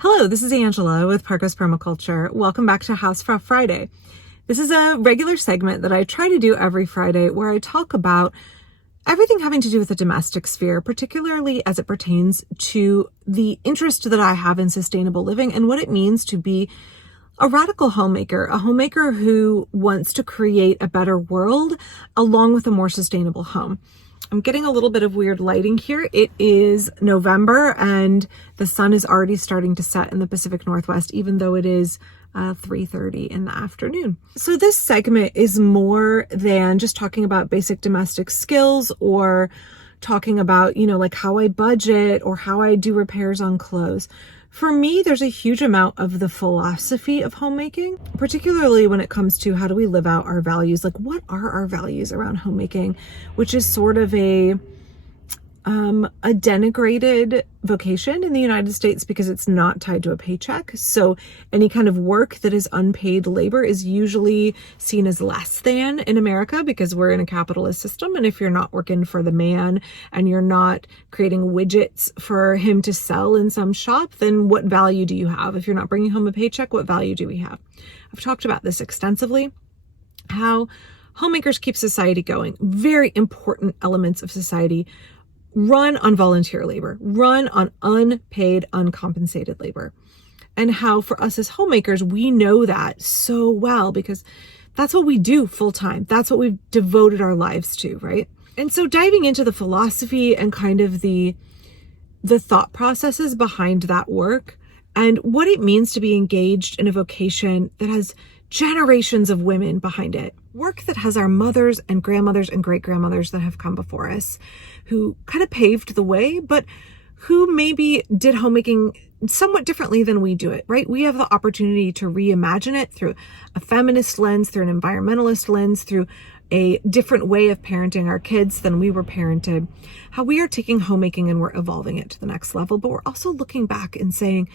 Hello, this is Angela with Permaculture. Welcome back to Hausfrau Friday. This is a regular segment that I try to do every Friday where I talk about everything having to do with the domestic sphere, particularly as it pertains to the interest that I have in sustainable living and what it means to be a radical homemaker, a homemaker who wants to create a better world along with a more sustainable home. I'm getting a little bit of weird lighting here. It is November and the sun is already starting to set in the Pacific Northwest, even though it is 3:30 in the afternoon. So this segment is more than just talking about basic domestic skills or talking about, like how I budget or how I do repairs on clothes. For me, there's a huge amount of the philosophy of homemaking, particularly when it comes to how do we live out our values? Like, what are our values around homemaking, which is sort of a denigrated vocation in the United States because it's not tied to a paycheck. So any kind of work that is unpaid labor is usually seen as less than in America because we're in a capitalist system. And if you're not working for the man and you're not creating widgets for him to sell in some shop, then what value do you have? If you're not bringing home a paycheck, what value do we have? I've talked about this extensively, how homemakers keep society going. Very important elements of society run on volunteer labor, run on unpaid, uncompensated labor. And how for us as homemakers, we know that so well because that's what we do full time. That's what we've devoted our lives to, right? And so diving into the philosophy and kind of the thought processes behind that work and what it means to be engaged in a vocation that has generations of women behind it. Work that has our mothers and grandmothers and great-grandmothers that have come before us, who kind of paved the way, but who maybe did homemaking somewhat differently than we do it, right? We have the opportunity to reimagine it through a feminist lens, through an environmentalist lens, through a different way of parenting our kids than we were parented, how we are taking homemaking and we're evolving it to the next level, but we're also looking back and saying,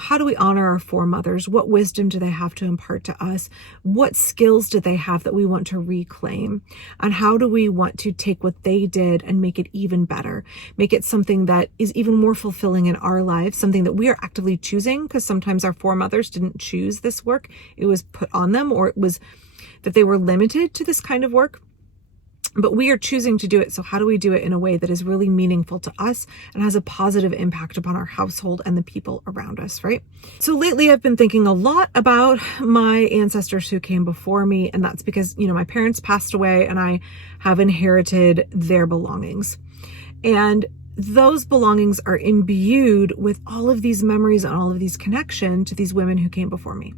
how do we honor our foremothers? What wisdom do they have to impart to us? What skills did they have that we want to reclaim? And how do we want to take what they did and make it even better? Make it something that is even more fulfilling in our lives, something that we are actively choosing, because sometimes our foremothers didn't choose this work. It was put on them, or it was that they were limited to this kind of work. But we are choosing to do it. So how do we do it in a way that is really meaningful to us and has a positive impact upon our household and the people around us, right? So lately I've been thinking a lot about my ancestors who came before me. And that's because, my parents passed away and I have inherited their belongings. And those belongings are imbued with all of these memories and all of these connections to these women who came before me.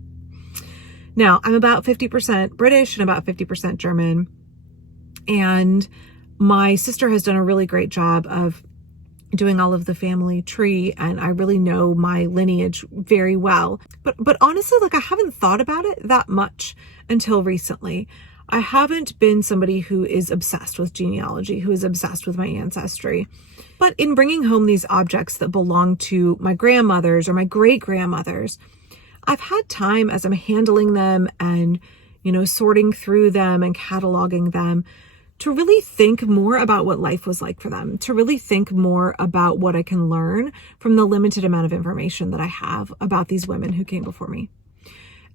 Now, I'm about 50% British and about 50% German. And my sister has done a really great job of doing all of the family tree, and I really know my lineage very well. But honestly, I haven't thought about it that much until recently. I haven't been somebody who is obsessed with genealogy, who is obsessed with my ancestry. But in bringing home these objects that belong to my grandmothers or my great-grandmothers, I've had time as I'm handling them and, sorting through them and cataloging them to really think more about what life was like for them, to really think more about what I can learn from the limited amount of information that I have about these women who came before me.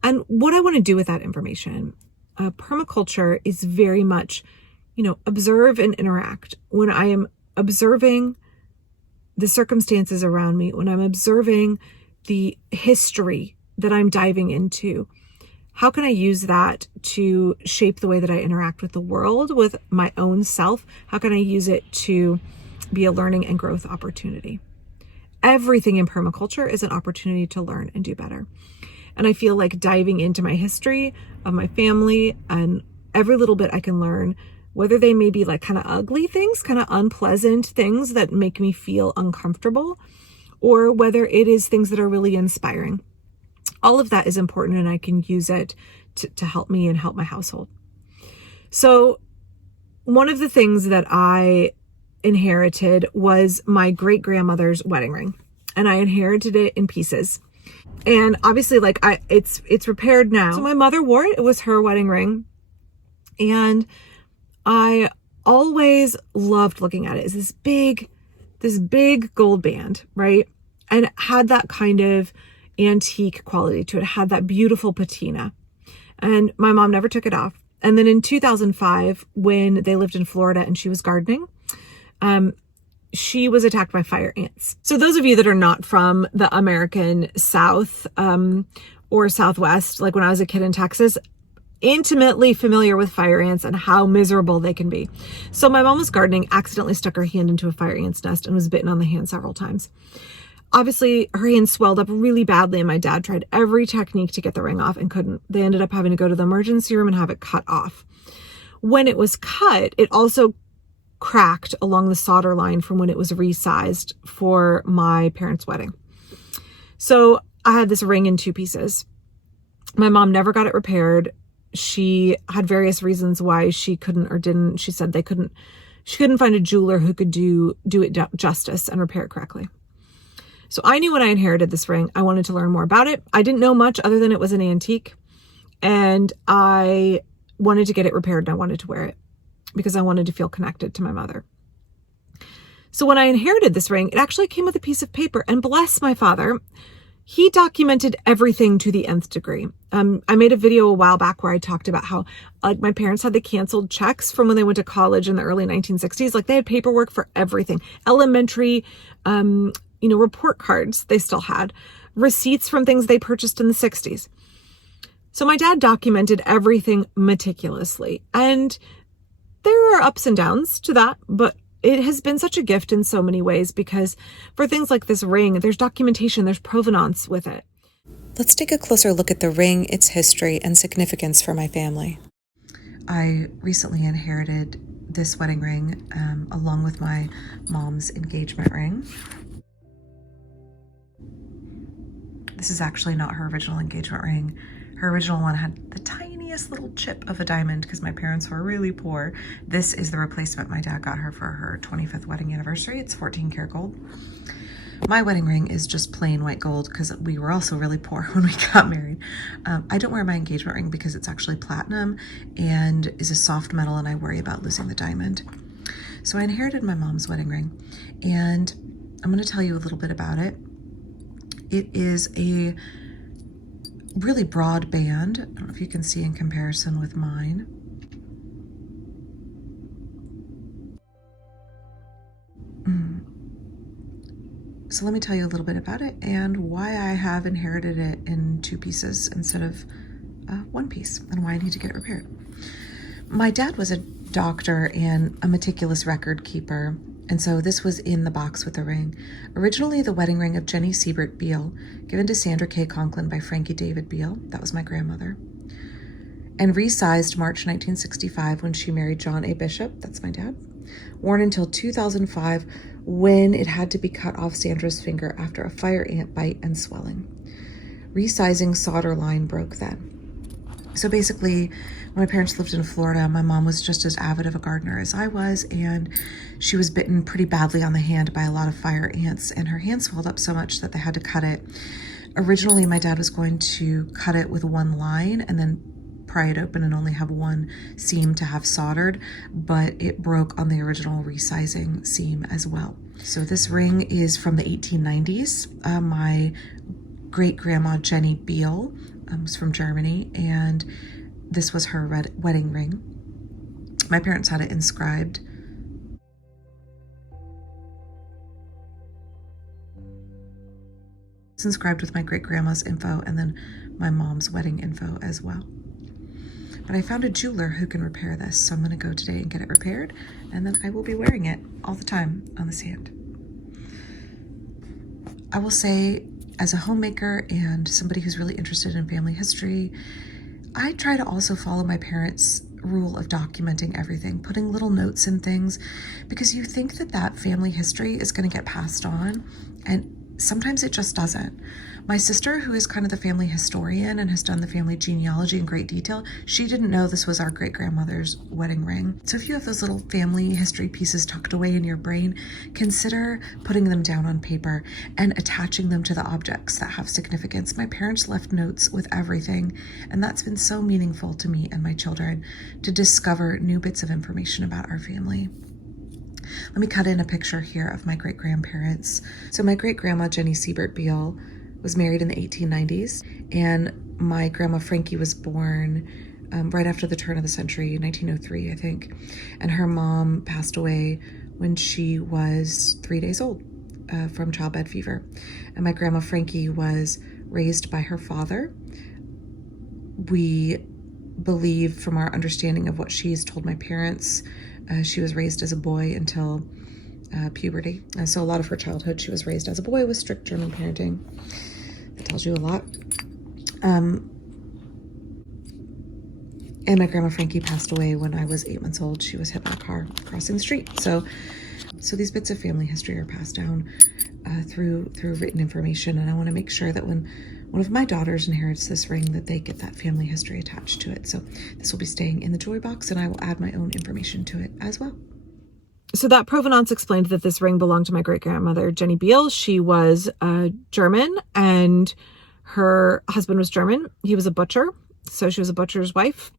And what I want to do with that information. Permaculture is very much, observe and interact. When I am observing the circumstances around me, when I'm observing the history that I'm diving into, how can I use that to shape the way that I interact with the world, with my own self? How can I use it to be a learning and growth opportunity? Everything in permaculture is an opportunity to learn and do better. And I feel like diving into my history of my family and every little bit I can learn, whether they may be kind of ugly things, kind of unpleasant things that make me feel uncomfortable, or whether it is things that are really inspiring. All of that is important, and I can use it to help me and help my household. So one of the things that I inherited was my great-grandmother's wedding ring, and I inherited it in pieces. And obviously, it's repaired now. So my mother wore it. It was her wedding ring. And I always loved looking at it. It's this big gold band, right? and it had that kind of antique quality to it. It had that beautiful patina. And my mom never took it off. And then in 2005, when they lived in Florida and she was gardening, she was attacked by fire ants. So those of you that are not from the American South or Southwest, like when I was a kid in Texas, intimately familiar with fire ants and how miserable they can be. So my mom was gardening, accidentally stuck her hand into a fire ant's nest and was bitten on the hand several times. Obviously, her hand swelled up really badly, and my dad tried every technique to get the ring off and couldn't. They ended up having to go to the emergency room and have it cut off. When it was cut, it also cracked along the solder line from when it was resized for my parents' wedding. So I had this ring in 2 pieces. My mom never got it repaired. She had various reasons why she couldn't or didn't. She said she couldn't find a jeweler who could do it justice and repair it correctly. So I knew when I inherited this ring, I wanted to learn more about it. I didn't know much other than it was an antique, and I wanted to get it repaired and I wanted to wear it because I wanted to feel connected to my mother. So when I inherited this ring, it actually came with a piece of paper, and bless my father, he documented everything to the nth degree. I made a video a while back where I talked about how my parents had the canceled checks from when they went to college in the early 1960s. Like they had paperwork for everything. Elementary, report cards they still had. Receipts from things they purchased in the 60s. So my dad documented everything meticulously. And there are ups and downs to that, but it has been such a gift in so many ways because for things like this ring, there's documentation, there's provenance with it. Let's take a closer look at the ring, its history, and significance for my family. I recently inherited this wedding ring along with my mom's engagement ring. This is actually not her original engagement ring. Her original one had the tiniest little chip of a diamond because my parents were really poor. This is the replacement my dad got her for her 25th wedding anniversary. It's 14 karat gold. My wedding ring is just plain white gold because we were also really poor when we got married. I don't wear my engagement ring because it's actually platinum and is a soft metal, and I worry about losing the diamond. So I inherited my mom's wedding ring, and I'm going to tell you a little bit about it. It is a really broad band. I don't know if you can see in comparison with mine. So let me tell you a little bit about it and why I have inherited it in 2 pieces instead of 1 piece, and why I need to get it repaired. My dad was a doctor and a meticulous record keeper, and so this was in the box with the ring. Originally the wedding ring of Jenny Siebert Beal, given to Sandra K. Conklin by Frankie David Beal, that was my grandmother, and resized March 1965 when she married John A. Bishop, that's my dad, worn until 2005 when it had to be cut off Sandra's finger after a fire ant bite and swelling. Resizing solder line broke then. So basically, when my parents lived in Florida, my mom was just as avid of a gardener as I was, and she was bitten pretty badly on the hand by a lot of fire ants, and her hand swelled up so much that they had to cut it. Originally, my dad was going to cut it with 1 line and then pry it open and only have 1 seam to have soldered, but it broke on the original resizing seam as well. So this ring is from the 1890s. My great-grandma Jenny Beal was from Germany, and this was her wedding ring. My parents had it inscribed. It's inscribed with my great-grandma's info and then my mom's wedding info as well. But I found a jeweler who can repair this, so I'm going to go today and get it repaired, and then I will be wearing it all the time on this hand. I will say, as a homemaker and somebody who's really interested in family history, I try to also follow my parents' rule of documenting everything, putting little notes in things, because you think that that family history is going to get passed on, and sometimes it just doesn't. My sister, who is kind of the family historian and has done the family genealogy in great detail, she didn't know this was our great-grandmother's wedding ring. So if you have those little family history pieces tucked away in your brain, consider putting them down on paper and attaching them to the objects that have significance. My parents left notes with everything, and that's been so meaningful to me and my children to discover new bits of information about our family. Let me cut in a picture here of my great-grandparents. So my great-grandma, Jenny Siebert Beal, was married in the 1890s, and my grandma Frankie was born right after the turn of the century, 1903, I think. And her mom passed away when she was 3 days old from childbed fever. And my grandma Frankie was raised by her father. We believe, from our understanding of what she's told my parents, she was raised as a boy until puberty. So a lot of her childhood, she was raised as a boy with strict German parenting. That tells you a lot. And my grandma Frankie passed away when I was 8 months old. She was hit by a car crossing the street. So these bits of family history are passed down through written information, and I want to make sure that when one of my daughters inherits this ring, that they get that family history attached to it. So this will be staying in the jewelry box, and I will add my own information to it as well. So that provenance explained that this ring belonged to my great-grandmother, Jenny Beal. She was German, and her husband was German. He was a butcher, so she was a butcher's wife.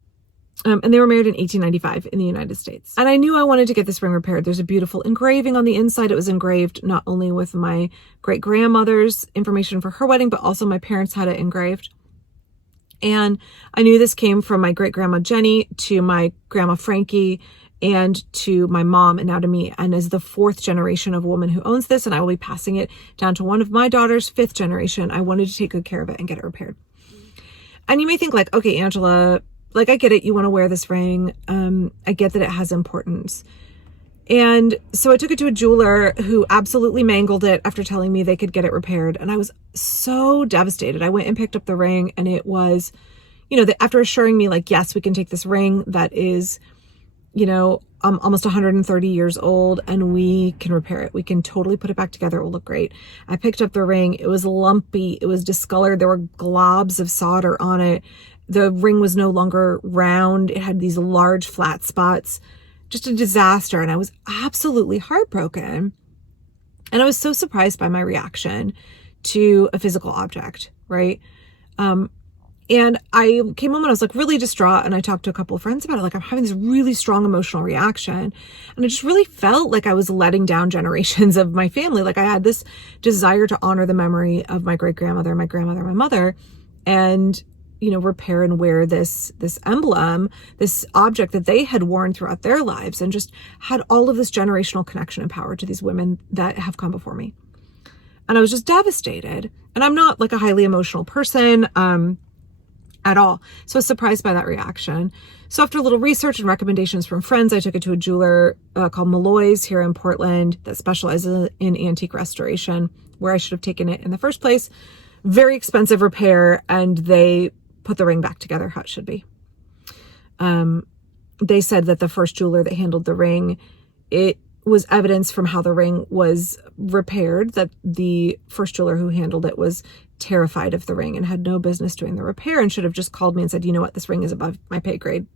And they were married in 1895 in the United States. And I knew I wanted to get this ring repaired. There's a beautiful engraving on the inside. It was engraved not only with my great-grandmother's information for her wedding, but also my parents had it engraved. And I knew this came from my great-grandma Jenny to my grandma Frankie and to my mom and now to me. And as the fourth generation of woman who owns this, and I will be passing it down to one of my daughters, fifth generation, I wanted to take good care of it and get it repaired. And you may think like, okay, Angela, like, I get it. You want to wear this ring. I get that it has importance. And so I took it to a jeweler who absolutely mangled it after telling me they could get it repaired. And I was so devastated. I went and picked up the ring, and it was, after assuring me like, yes, we can take this ring that is, almost 130 years old, and we can repair it. We can totally put it back together. It will look great. I picked up the ring. It was lumpy. It was discolored. There were globs of solder on it. The ring was no longer round. It had these large flat spots, just a disaster. And I was absolutely heartbroken. And I was so surprised by my reaction to a physical object, right? And I came home and I was like really distraught. And I talked to a couple of friends about it. Like, I'm having this really strong emotional reaction. And I just really felt like I was letting down generations of my family. Like, I had this desire to honor the memory of my great-grandmother, my grandmother, my mother, and repair and wear this emblem, this object that they had worn throughout their lives, and just had all of this generational connection and power to these women that have come before me. And I was just devastated. And I'm not like a highly emotional person at all. So I was surprised by that reaction. So after a little research and recommendations from friends, I took it to a jeweler called Malloy's here in Portland that specializes in antique restoration, where I should have taken it in the first place. Very expensive repair, and they put the ring back together how it should be. They said that the first jeweler that handled the ring, it was evidence from how the ring was repaired that the first jeweler who handled it was terrified of the ring and had no business doing the repair, and should have just called me and said, you know what, this ring is above my pay grade.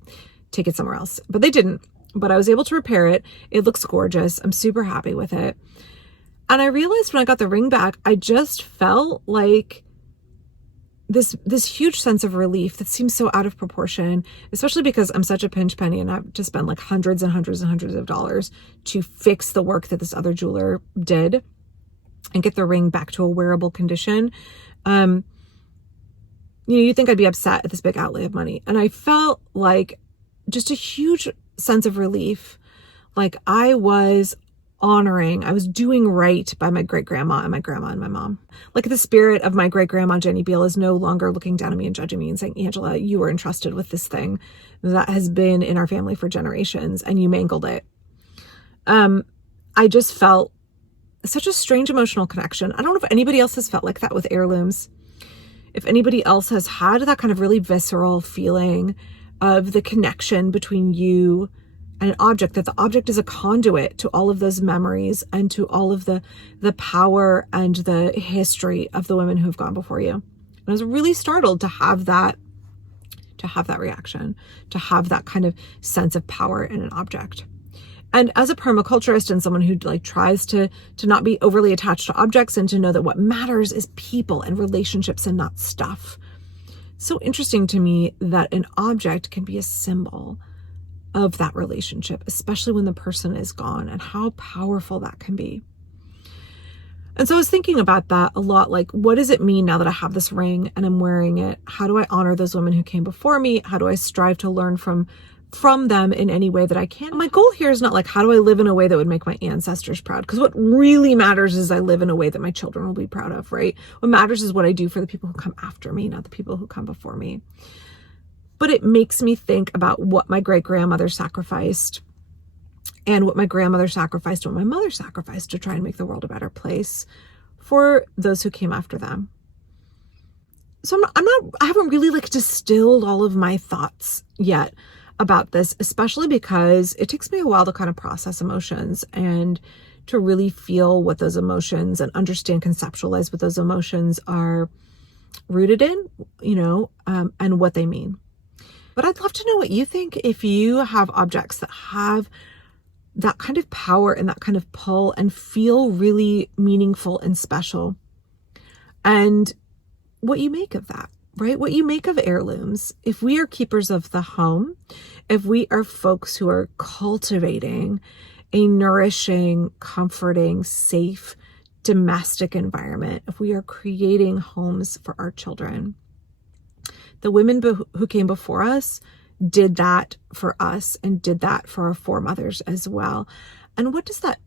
Take it somewhere else. But they didn't. But I was able to repair it. It looks gorgeous. I'm super happy with it. And I realized when I got the ring back, I just felt like this huge sense of relief that seems so out of proportion, especially because I'm such a pinch penny and I've just spent like hundreds and hundreds and hundreds of dollars to fix the work that this other jeweler did and get the ring back to a wearable condition. You'd think I'd be upset at this big outlay of money. And I felt like just a huge sense of relief. Like I was doing right by my great-grandma and my grandma and my mom. Like the spirit of my great-grandma, Jenny Beal, is no longer looking down at me and judging me and saying, Angela, you were entrusted with this thing that has been in our family for generations and you mangled it. I just felt such a strange emotional connection. I don't know if anybody else has felt like that with heirlooms. If anybody else has had that kind of really visceral feeling of the connection between you and an object, that the object is a conduit to all of those memories and to all of the power and the history of the women who have gone before you. And I was really startled to have that reaction, to have that kind of sense of power in an object. And as a permaculturist and someone who like tries to not be overly attached to objects and to know that what matters is people and relationships and not stuff. So interesting to me that an object can be a symbol of that relationship, especially when the person is gone, and how powerful that can be. And so I was thinking about that a lot. Like, what does it mean now that I have this ring and I'm wearing it? How do I honor those women who came before me? How do I strive to learn from them in any way that I can? My goal here is not like, how do I live in a way that would make my ancestors proud? Because what really matters is I live in a way that my children will be proud of, right? What matters is what I do for the people who come after me, not the people who come before me. But it makes me think about what my great-grandmother sacrificed, and what my grandmother sacrificed, what my mother sacrificed to try and make the world a better place for those who came after them. So I haven't really like distilled all of my thoughts yet about this, especially because it takes me a while to kind of process emotions and to really feel what those emotions and understand, conceptualize what those emotions are rooted in, and what they mean. But I'd love to know what you think if you have objects that have that kind of power and that kind of pull and feel really meaningful and special, and what you make of that, right? What you make of heirlooms. If we are keepers of the home, if we are folks who are cultivating a nourishing, comforting, safe, domestic environment, if we are creating homes for our children, the women who came before us did that for us and did that for our foremothers as well. And what does that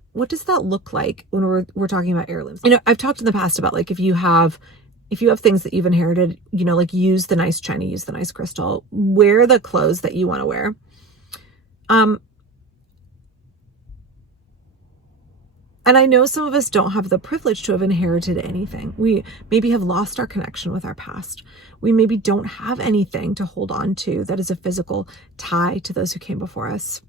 look like when we're talking about heirlooms? I've talked in the past about like if you have things that you've inherited, like use the nice china, use the nice crystal, wear the clothes that you want to wear. And I know some of us don't have the privilege to have inherited anything. We maybe have lost our connection with our past. We maybe don't have anything to hold on to that is a physical tie to those who came before us.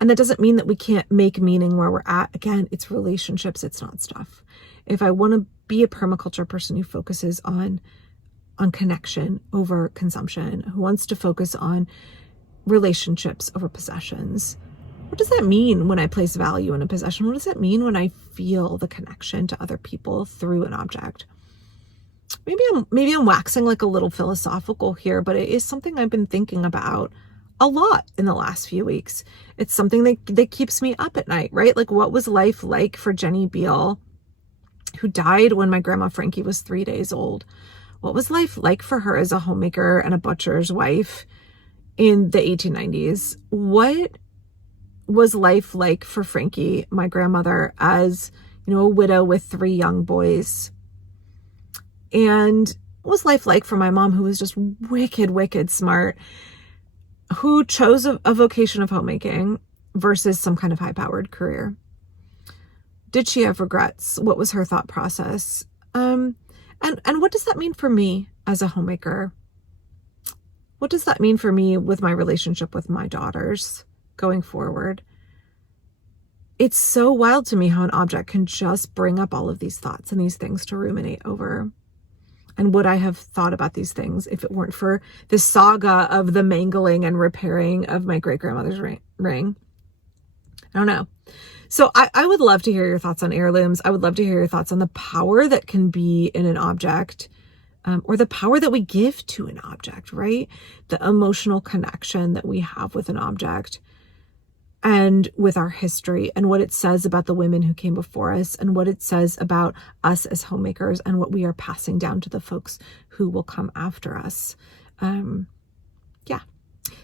And that doesn't mean that we can't make meaning where we're at. Again, it's relationships, it's not stuff. If I want to be a permaculture person who focuses on connection over consumption, who wants to focus on relationships over possessions, what does that mean when I place value in a possession? What does that mean when I feel the connection to other people through an object? Maybe I'm waxing like a little philosophical here, but it is something I've been thinking about a lot in the last few weeks. It's something that keeps me up at night, right? Like, what was life like for Jenny Beal, who died when my grandma Frankie was 3 days old? What was life like for her as a homemaker and a butcher's wife in the 1890s? What was life like for Frankie, my grandmother, as a widow with 3 young boys? And what was life like for my mom, who was just wicked smart, who chose a vocation of homemaking versus some kind of high-powered career? Did she have regrets? What was her thought process? And what does that mean for me as a homemaker? What does that mean for me with my relationship with my daughters going forward? It's so wild to me how an object can just bring up all of these thoughts and these things to ruminate over. And would I have thought about these things if it weren't for the saga of the mangling and repairing of my great-grandmother's ring? I don't know. So I would love to hear your thoughts on heirlooms. I would love to hear your thoughts on the power that can be in an object, or the power that we give to an object, right? The emotional connection that we have with an object and with our history, and what it says about the women who came before us, and what it says about us as homemakers, and what we are passing down to the folks who will come after us. Yeah.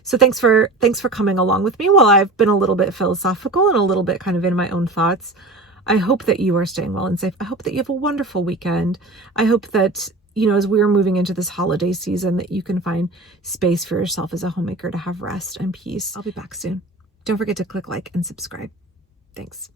So thanks for coming along with me while I've been a little bit philosophical and a little bit kind of in my own thoughts. I hope that you are staying well and safe. I hope that you have a wonderful weekend. I hope that, as we are moving into this holiday season, that you can find space for yourself as a homemaker to have rest and peace. I'll be back soon. Don't forget to click like and subscribe. Thanks.